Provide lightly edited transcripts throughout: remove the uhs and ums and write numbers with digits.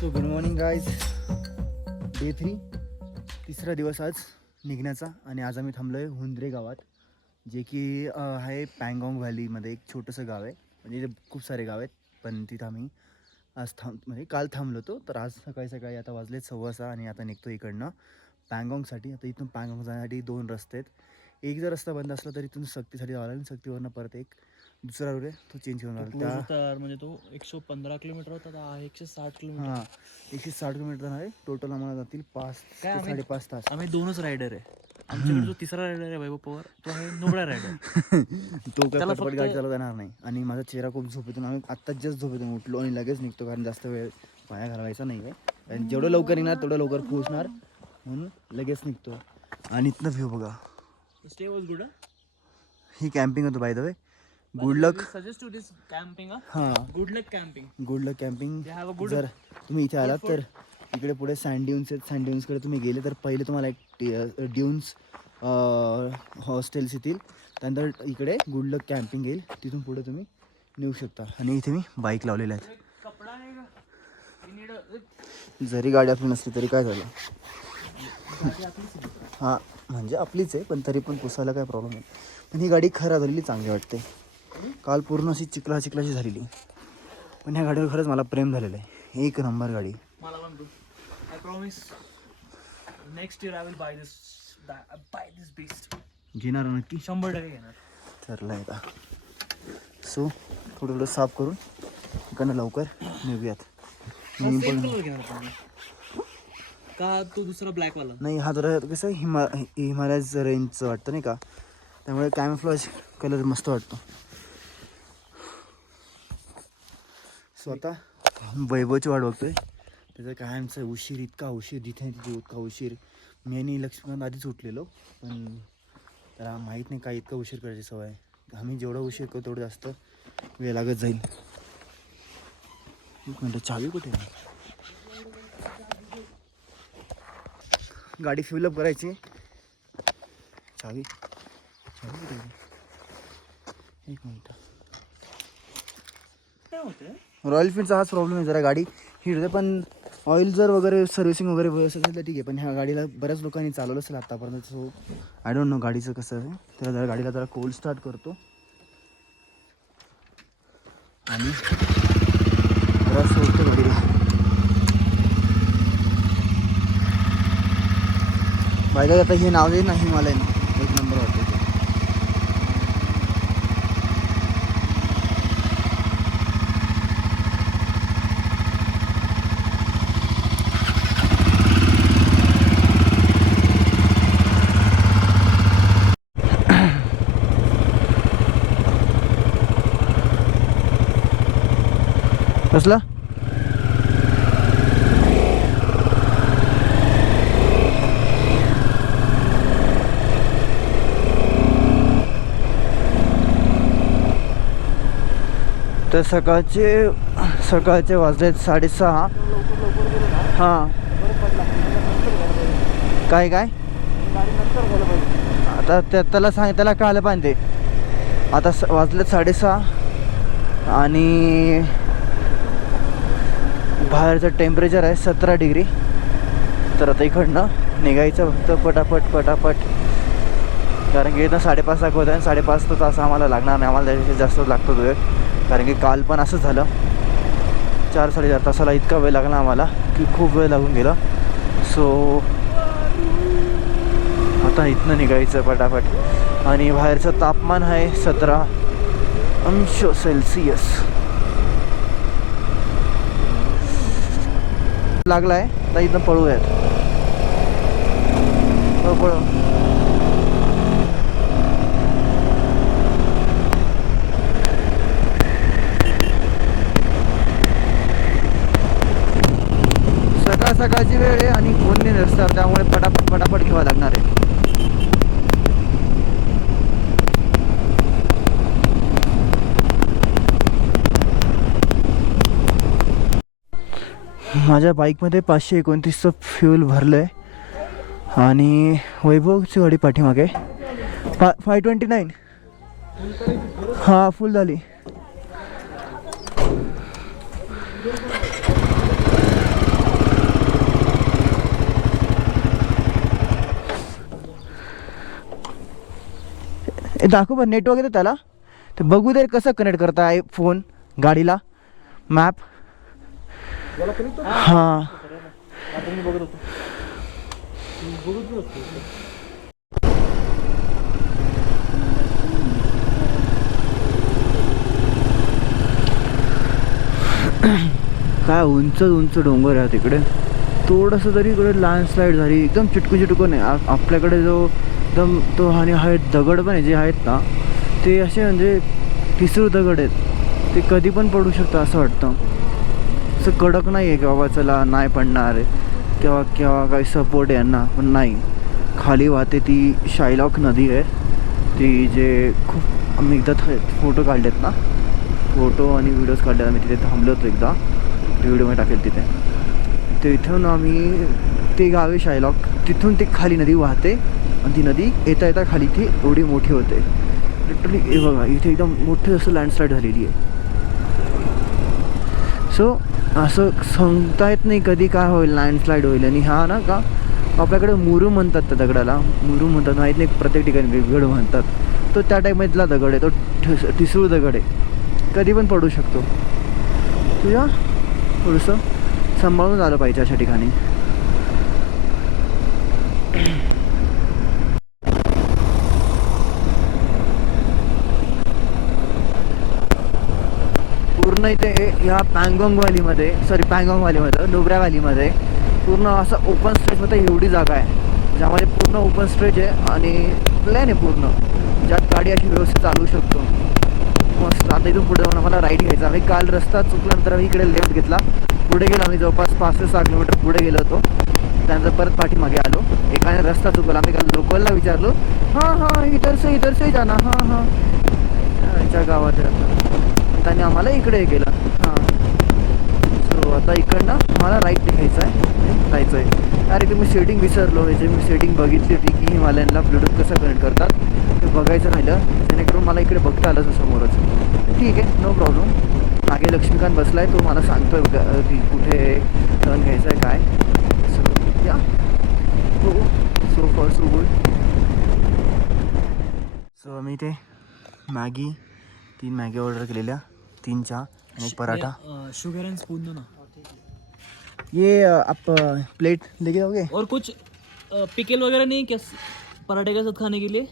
So good morning guys. Day 3, तिसरा दिवस आज निघण्याचा. आणि आज आम्ही थांबलो आहे हुंद्रे गावात, जे की आहे पँगॉंग व्हॅलीमध्ये एक छोटंसं गाव आहे. म्हणजे इथे खूप सारे गाव आहेत, पण तिथं आम्ही आज म्हणजे काल थांबलो होतो. तर आज सकाळी सकाळी आता वाजले 6:15 आणि आता निघतो इकडनं पँगॉंगसाठी. आता इथून पँगॉंग जाण्यासाठी 2 रस्ते आहेत. एक जर रस्ता बंद असला तरी इथून सक्तीसाठी जावं लागेल. सक्तीवरनं परत एक दुसरा रोड आहे, तो चेंज करून लागेल. त्या म्हणजे तो 115 किलोमीटर होता, 160 किलोमीटर. हां, 160 किलोमीटर आहे टोटल. आम्हाला जातील 5 ते 5.5 तास. आम्ही 2च रायडर आहे. आमच्याकडे जो तिसरा रायडर आहे वैभव पवार, तो आहे नोबडा रायडर. तो काय पटपट गाडी चालवता येणार नाही. आणि माझा चेहरा खूप झोपेतून, आम्ही आत्ताच जस्ट झोपेतून उठलो आणि लगेच निघतो, कारण जास्त वेळ पाया घालवायचा नाही आहे. आणि जेवढं लवकर निघणार तेवढं लवकर पोहोचणार, म्हणून लगेच निघतो. आणि इथनं व्ह्यू बघा. Stay was good. ही कॅम्पिंग होतं by the way. Good luck. Suggest to this camping. हां, good luck camping. Good luck camping. They have a good- जर तुम्ही इथे आलात तर इकडे पुढे सँड ड्यून्स आहेत. सँड ड्यून्सकडे तुम्ही गेले तर पहिले तुम्हाला एक ड्यून्स हॉस्टेल्स येतील. त्यानंतर इकडे गुड लक कॅम्पिंग येईल. तिथून पुढे तुम्ही नेऊ शकता. आणि इथे मी बाईक लावलेल्या आहेत. कपडा आहे का? जरी गाडी आपली नसली तरी काय झालं. हां, म्हणजे आपलीच आहे, पण तरी पण पुसायला काय प्रॉब्लेम नाही. पण ही गाडी खराब झालेली चांगली वाटते. काल पूर्ण अशी चिखलाची झालेली, पण ह्या गाडीवर खरंच मला प्रेम झालेलं आहे. एक नंबर गाडी. मला पण तू. I promise next year I will buy this best. घेणार नक्की. 100% घेणार. ठरलं आहे का. सो थोडं साफ करून इकडनं लवकर निघूयात. मी पण कलर घेणार आपण. का तो दुसरा ब्लॅक वाला नाही, हा जरा कसं हिमालयाज रेंजचं वाटतं नाही का, त्यामुळे कॅमफ्लॉज कलर मस्त वाटतो. सो आता वैभवची वाट बघतोय. त्याचं कायमचं उशीर, इतका उशीर, जिथे तिथे इतका उशीर. मी आणि लक्ष्मण आधीच उठलेलो, पण त्याला माहीत नाही काय इतका उशीर करायची सवय. आम्ही जेवढा उशीर करतो तेवढं जास्त वेळ लागत जाईल. एक मिनटं, चावी कुठे आहे? गाडी फिलअप करायची. चावी कुठे आहे? एक मिनटं. काय होते. रॉयल एनफील्डचा हाच प्रॉब्लेम आहे, जरा गाडी हीट होते. पण ऑइल जर वगैरे सर्व्हिसिंग वगैरे व्यवस्थित असेल तर ठीक आहे. पण ह्या गाडीला बऱ्याच लोकांनी चालवलं असेल आत्तापर्यंत. सो आय डोंट नो गाडीचं कसं आहे. त्याला जरा गाडीला जरा कोल्ड स्टार्ट करतो आणि जरा सोडतो गाडीला. बायका आता हे नाव आहे ना हिमालयन, एक नंबर वाटतं ते. कसला तर सकाळचे वाजलेत 6:30. हां, काय आता त्याला त्याला कळालं पाहिजे. आता वाजलेत 6:30 आणि बाहेरचं टेम्परेचर आहे 17 डिग्री. तर आता इकडनं निघायचं फक्त पटापट, कारण की इथं 5:30 दाखवत आहे. 5.5 तास आम्हाला लागणार नाही, आम्हाला त्याच्याशी जास्त लागतो वेळ. कारण की काल पण असंच झालं, 4-4.5 तासाला इतका वेळ लागला आम्हाला की खूप वेळ लागून गेला. सो आता इथनं निघायचं पटापट. आणि बाहेरचं तापमान आहे 17°C लागला आहे. आता इथनं पळूयात. पळू. सकाळची वेळ आहे आणि कोण नाही रस्ता, त्यामुळे पटापट घ्यावं लागणार आहे. माझ्या बाईकमध्ये 529चं फ्यूल भरलं आहे. आणि वैभवची गाडी पाठीमागे 529. हां, फुल झाली. दाखव बरं नेटवर्क येतं त्याला, ते बघू दे कसं कनेक्ट करता आहे फोन गाडीला मॅप. हां काय उंच उंच डोंगर आहे तिकडे. थोडंसं तरी इकडे लँडस्लाईड झाली, एकदम चिटकून आहे. आपल्याकडे जो एकदम तो आणि आहेत दगड पण आहे जे आहेत ना, ते असे म्हणजे ठिसूळ दगड आहेत, ते कधी पण पडू शकतं असं वाटतं. असं कडक नाही आहे की बाबा चला नाही पडणार आहे किंवा किंवा काही सपोर्ट यांना, पण नाही. खाली वाहते ती शायलॉक नदी आहे, ती जे खूप आम्ही एकदा फोटो काढलेत ना, फोटो आणि व्हिडिओज काढले. आम्ही तिथे थांबलो होतो एकदा, व्हिडिओ मी टाकेल तिथे. ते इथून आम्ही ते गाव आहे शायलॉक, तिथून ते खाली नदी वाहते आणि ती नदी येता येता खाली ती एवढी मोठी होते लिटरली. हे बघा इथे एकदम मोठी असं लँडस्लाईड झालेली आहे. सो असं सांगता येत नाही कधी काय होईल, लँडस्लाईड होईल. आणि हा ना का आपल्याकडे मुरुम म्हणतात त्या दगडाला, मुरुम म्हणतात, माहीत नाही प्रत्येक ठिकाणी वेगवेगळं म्हणतात. तो त्या टाईपमधला दगड आहे, तो ठिसूळ दगड आहे, कधी पण पडू शकतो. तुझ्या थोडंसं सांभाळून आलं पाहिजे अशा ठिकाणी. पूर्ण इथे ह्या पँगॉंग व्हॅलीमध्ये नुब्रा व्हॅलीमध्ये पूर्ण असं ओपन स्ट्रेचमध्ये एवढी जागा आहे ज्यामध्ये पूर्ण ओपन स्ट्रेच आहे आणि प्लेन आहे पूर्ण, ज्यात गाडी अशी व्यवस्थित चालवू शकतो. मस्त. आता इथून पुढे जाऊन आम्हाला राईड घ्यायचा. आम्ही काल रस्ता चुकल्यानंतर आम्ही इकडे लेफ्ट घेतला, पुढे गेलो. आम्ही जवळपास 5 ते 6 किलोमीटर पुढे गेलो होतो, त्यानंतर परत पाठीमागे आलो. एकाने रस्ता चुकवला, आम्ही काल लोकलला विचारलो, हां इधर से जाना, हां यांच्या गावात आहे. त्याने आम्हाला इकडे केलं. हां सो आता इकडनं मला राईट घ्यायचं आहे, जायचं आहे. अरे ते मी सेटिंग विसरलो, याची मी सेटिंग बघितली होती की हिमालयनला ब्लूटूथ कसं कनेक्ट करतात, ते बघायचं राहिलं, जेणेकरून मला इकडे बघता आलं तर समोरच. ठीक आहे, नो प्रॉब्लेम. मागे लक्ष्मीकांत बसला आहे, तो मला सांगतो आहे की कुठे टर्न घ्यायचं आहे काय. सो या हो, so for so good. So आम्ही ते मॅगी 3 मॅगी ऑर्डर केलेल्या, 3 चहा आणि 1 पराठा. शुगर एंड स्पून दो ना. ये आप प्लेट लेके जाओगे? और कुछ पिकल वगैरह नहीं क्या पराठे के साथ खाने के लिए?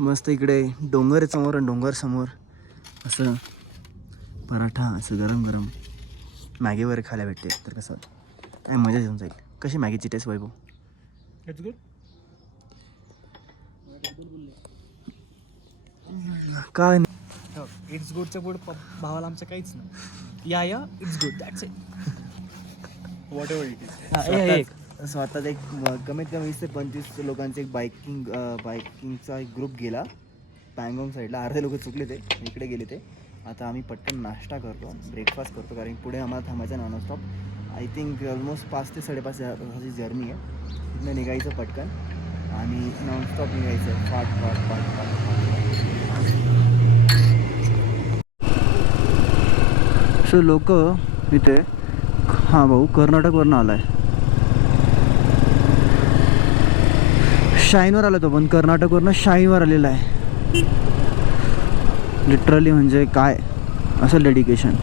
मस्त इकडे डोंगर समोर आणि डोंगर समोर असं पराठा, असं गरम गरम मॅगी वगैरे खायला भेटते, तर कसं काय मजा येऊन जाईल. कशी मॅगीची टेस्ट वैभव? It's good. काय इट्स गुडच्या पुढे भावाला आमचं काहीच नाही. या it's good, that's it. What ever it is. स्वतःच एक कमीत कमी 20 ते 25 लोकांचा एक बायकिंगचा एक ग्रुप गेला पँगॉंग साईडला. अर्धे लोक चुकले, ते इकडे गेले. ते आता आम्ही पटकन नाश्ता करतो, ब्रेकफास्ट करतो, कारण पुढे आम्हाला थांबायचं नॉनस्टॉप. आय थिंक ऑलमोस्ट 5 ते 5.5 तासाची जर्नी आहे. तिथनं निघायचं पटकन आणि नॉनस्टॉप निघायचं फाट. सो लोक इथे, हां भाऊ कर्नाटकवरनं आला आहे, शाईनवर आला तो, पण कर्नाटकवरनं शाईनवर आलेला आहे. लिटरली म्हणजे काय असं डेडिकेशन.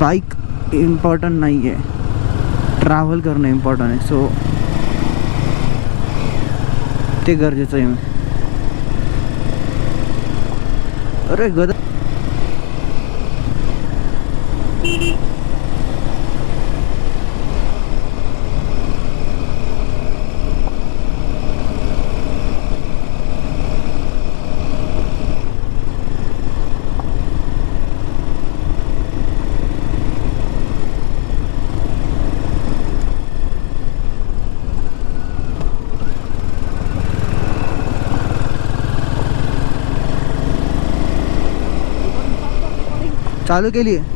बाईक इम्पॉर्टंट नाही आहे, ट्रॅव्हल करणं इम्पॉर्टंट आहे. सो ते गरजेचं आहे. अरे गद चालू केली आहे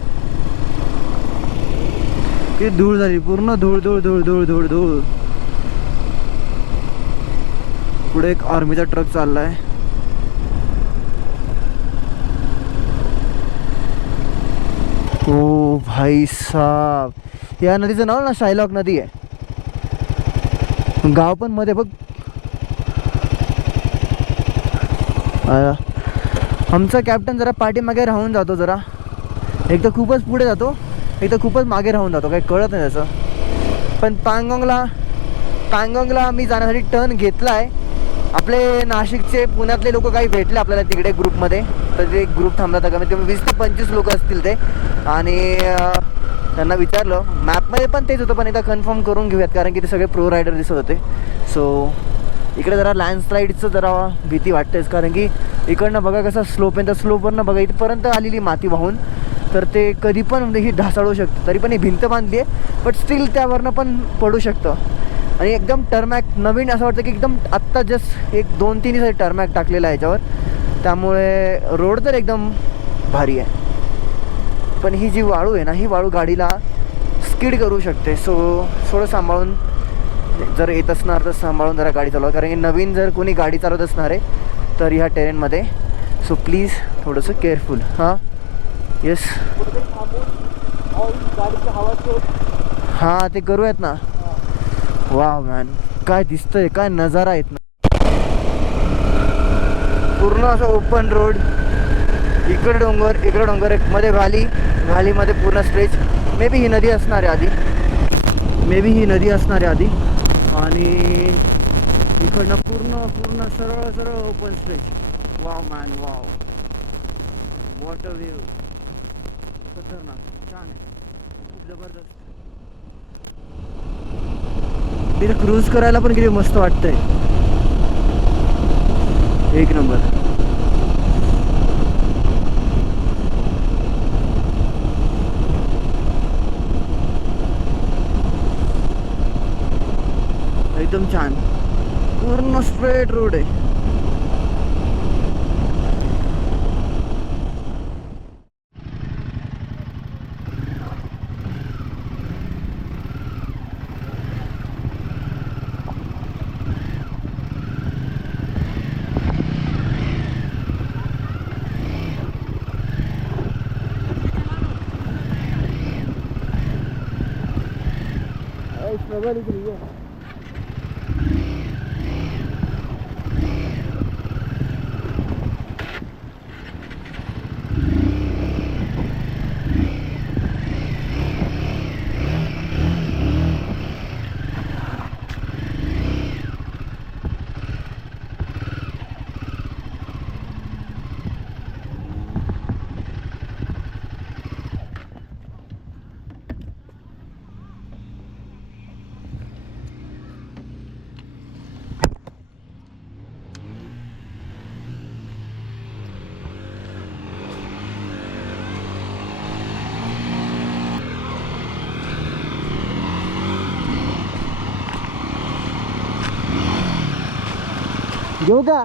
की धूळ झाली पूर्ण, धूळ धूळ धूळ धूळ धूळ धूळ. पुढे एक आर्मीचा ट्रक चाललाय. ओ भाई साहब, या नदीचं नाव ना शायलॉक नदी आहे. गाव पण मध्ये बघ. आमचा कॅप्टन जरा पाठीमागे राहून जातो, जरा एक तर खूपच पुढे जातो, एक तर खूपच मागे राहून जातो, काही कळत नाही त्याचं. पण पँगॉंगला मी जाण्यासाठी टर्न घेतला आहे. आपले नाशिकचे पुण्यातले लोक काही भेटले आपल्याला तिकडे ग्रुपमध्ये, तर ते ग्रुप थांबला होता, कमीत कमी 20 ते 25 लोक असतील ते. आणि त्यांना विचारलं, मॅपमध्ये पण तेच होतं, पण एकदा कन्फर्म करून घेऊयात कारण की ते सगळे प्रो रायडर दिसत होते. सो इकडे जरा लँडस्लाईडचं जरा भीती वाटतेच, कारण की इकडनं बघा कसा स्लोप आहे, तर स्लोपवरनं बघा इथपर्यंत आलेली माती वाहून, तर ते कधी पण म्हणजे ही ढासळू शकतं. तरी पण ही भिंत बांधली आहे, बट स्टील त्यावरनं पण पडू शकतं. आणि एकदम टर्मॅक नवीन असं वाटतं की एकदम आत्ता जस्ट एक 2-3 दिवसात टर्मॅक टाकलेला आहे याच्यावर, त्यामुळे रोड तर एकदम भारी आहे. पण ही जी वाळू आहे ना, ही वाळू गाडीला स्किड करू शकते. सो थोडं सांभाळून जर येत असणार तर सांभाळून जरा गाडी चालवा, कारण की नवीन जर कोणी गाडी चालवत असणार आहे तर ह्या टेरेनमध्ये. सो प्लीज थोडंसं केअरफुल. हां येस, हां ते करूयात ना. वाव मॅन, काय दिसतंय, काय नजारा आहेत ना. पूर्ण असं ओपन रोड, इकडे डोंगर, एक मध्ये व्हॅलीमध्ये पूर्ण स्ट्रेच. मे बी ही नदी असणार आहे आधी, आणि इकडनं पूर्ण सरळ open stretch. Wow man, wow, what a view. खतरनाक, छान आहे, खूप जबरदस्त. तिथे क्रूज करायला पण किती मस्त वाटतंय, एक नंबर. एकदम छान, पूर्ण स्ट्रेट रोड आहे. Struggle is real. घेऊ का?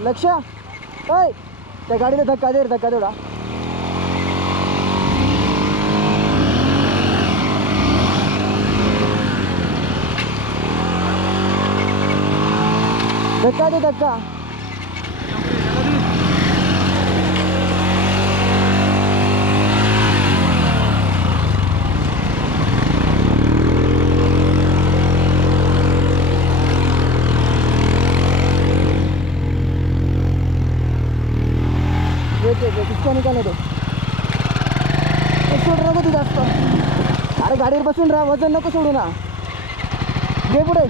लक्ष, ओय त्या गाडीला धक्का दे, तेवढा. धक्का. किसका निकाले तो सोडू नको तू जास्त. अरे गाडीवर बसून राहा, वजन नको सोडू ना. घे पुढे.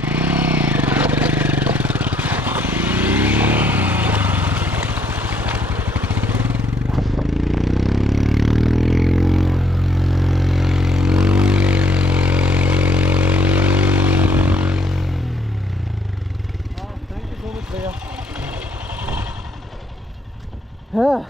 थँक्यू सो मच भैया. हां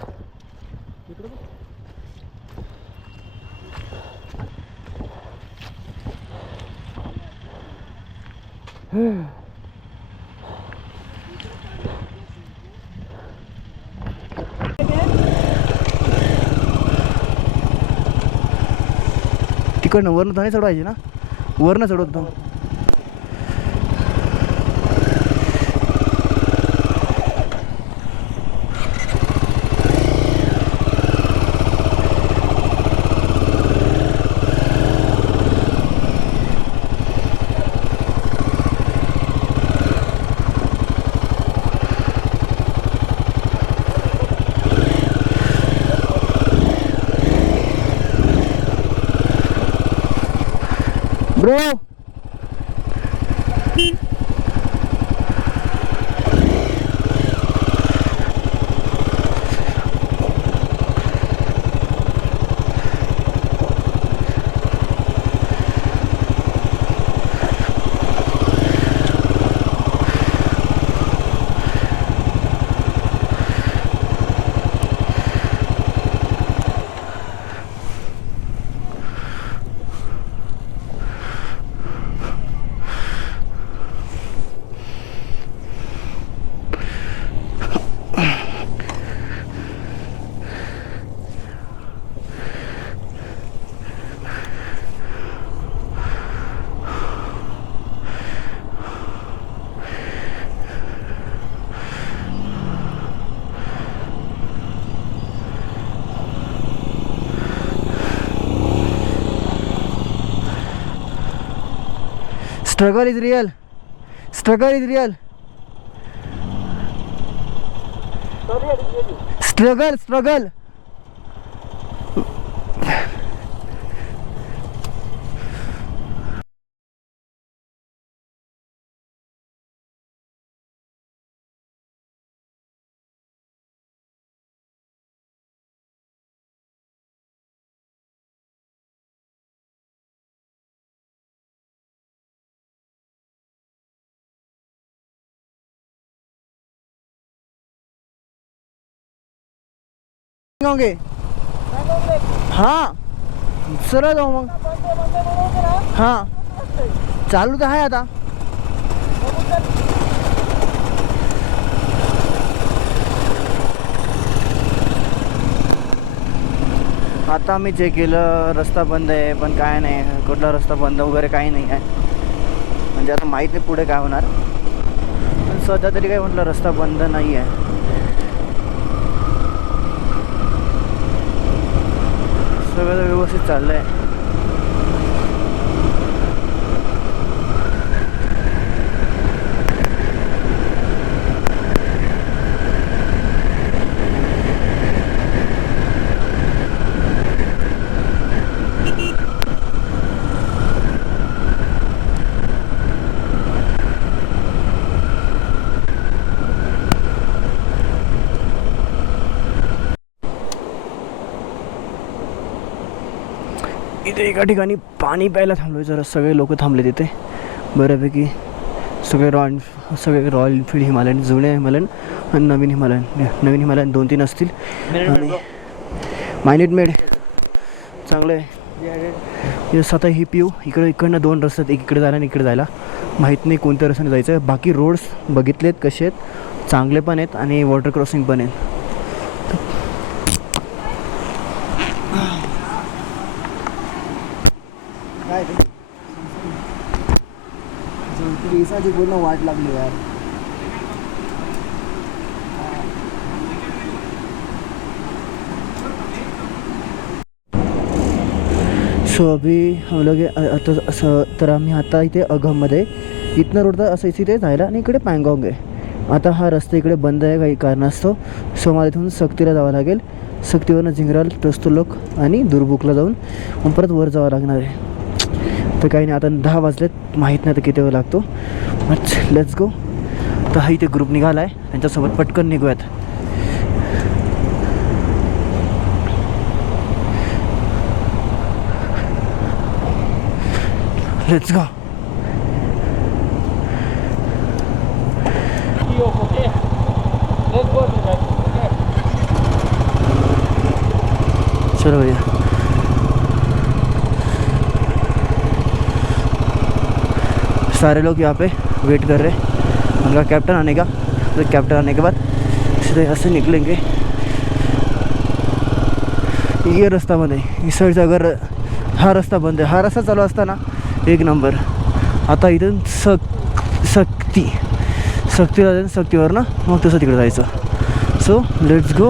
तिकडनं वरून तर नाही चढवायची ना. वरनं चढवतो. Bro Struggle is real. Struggle is real. Struggle. होंगे हाँ सरळ जाऊ मग. हां चालू तर आहे आता. आता मी चेक केलं रस्ता बंद आहे, पण काय नाही, कुठला रस्ता बंद वगैरे काही नाही आहे. म्हणजे आता माहीत नाही पुढे काय होणार, पण सध्या तरी काय म्हटलं रस्ता बंद नाही आहे. सगळं व्यवस्थित चाललं आहे. इथे एका ठिकाणी पाणी प्यायला थांबलो. जरा सगळे लोक थांबले तिथे बऱ्यापैकी. सगळे रॉयल एनफील्ड हिमालयन, जुने हिमालयन आणि नवीन हिमालयन 2-3 असतील. आणि मायनेट मेड चांगलं आहे. आता ही पिऊ इकडनं 2 रस्ते आहेत, एक इकडे जायला आणि इकडे जायला. माहीत नाही कोणत्या रस्त्याने जायचं आहे. बाकी रोड्स बघितलेत कसे आहेत, चांगले पण आहेत आणि वॉटर क्रॉसिंग पण आहेत. काय दिवसाची पूर्ण वाट लागली यार. सो अभी हम लोग आता असं तर आम्ही आता इथे अघममध्ये इथनं रोड तर असं इथे जायला आणि इकडे पँगॉंग आहे. आता हा रस्ता इकडे बंद आहे काही कारणास्तव. सो मला इथून सक्तीला जावं लागेल. सक्तीवरनं जिंगराल, टोस्तुलोक आणि दुर्बुकला जाऊन मग परत वर जावं लागणार आहे. तर काही नाही, आता 10 वाजलेत, माहीत नाही आता किती वेळ लागतो. Let's go. तर हा इथे ग्रुप निघाला आहे, त्यांच्यासोबत पटकन निघूयात. Let's go. Okay. Let's go to that. Okay. चलो भैया. सारे लोग यहाँ पे वेट कर रहे हैं उनका कैप्टन आने का. तो कैप्टन आने के बाद सीधे यहाँ से निकलेंगे. ये रस्ता बंद आहे, इस साईडचा अगर हा रस्ता बंद आहे. हा रस्ता चालू असताना एक नंबर. आता इथून सक्तीला जायचं, सक्तीवर ना मग तसं तिकडे जायचं. So let's go.